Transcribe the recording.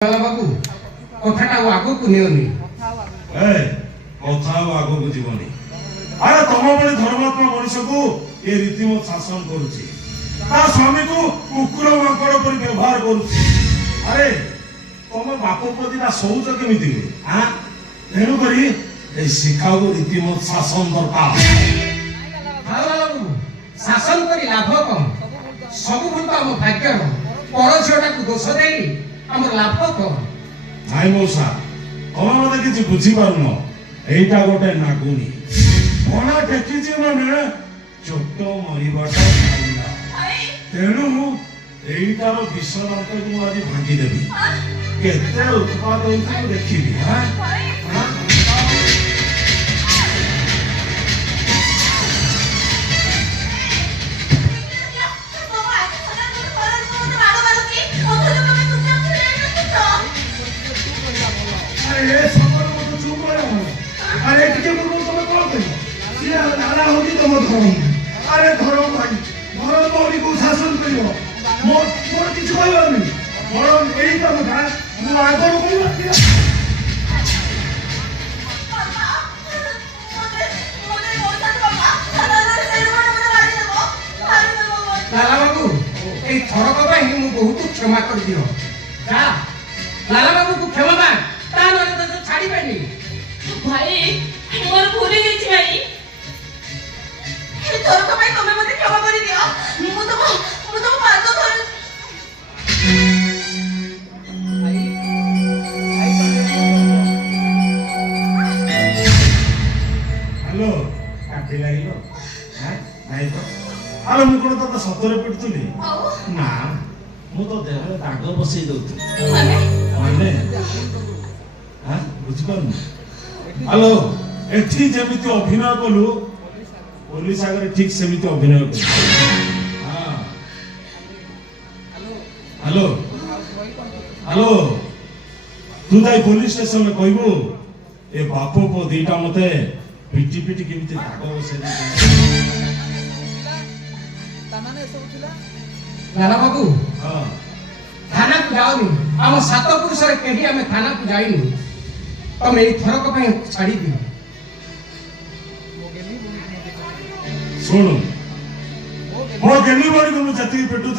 बाबू कथाटा आगो को नियोनी कथा आगो को जीवनी अरे तुम बड़े धर्मात्मा मनुष्य को ये रीतिमत शासन करुची ता स्वामी को कुकुर माकड़ पर व्यवहार करुची अरे तुम बाप प्रति शौच केमिति हां तेणु करी ए शिक्षा को रीतिमत शासन दरकार बाबू शासन करी लाभ कम सब भूल हम भाग्य पर झीटा को दोष दे हमर लाभ कम नाई मौसा तुम मत किसी बुझी पारुन एटा गोटे नागुनी कोना टेकिची माने चोट मरिबाटा तेणु एटार विषय अंत को आज भांगी देबी केते उत्पाद होई देखिबी हां अरे टिके को तुम कौन कहियो सिया नाला होगी तुम धर्म अरे धर्म भाई धर्म मोरी को शासन करियो मोर किछ कहबो नहीं मोर एई काम था मु आगर कहियो लाला बाबू ए थरक भाई मु बहुत क्षमा कर दियो जा लाला बाबू को क्षमा मांग ता नले तो छाड़ी पानी भाई मोर भूल गई भाई तोर को भाई तुम्हें मते क्षमा कर दियो मु तो पाद धर हेलो काटी लागिलो हां नाही तो अरे मु कोन तो सतरे पिटतुली ना मु तो देहरे दाग बसई दउथि माने हां बुझ पानु हेलो एठी जेमिति अभिनय कलु पुलिस आगे ठीक सेमिति अभिनय कलु हां हेलो हेलो तू जाई पुलिस स्टेशन में कहबो ए बापो को दीटा मते पिटी पिटी केमिति दाग बसई लाला बाबू हां थाना को जाओनी हम सात पुरुष रे केही हमें थाना को जाइनी तुम एई थरक पे छाड़ी दियो सुन मो गेली बड़ी को जति पेटु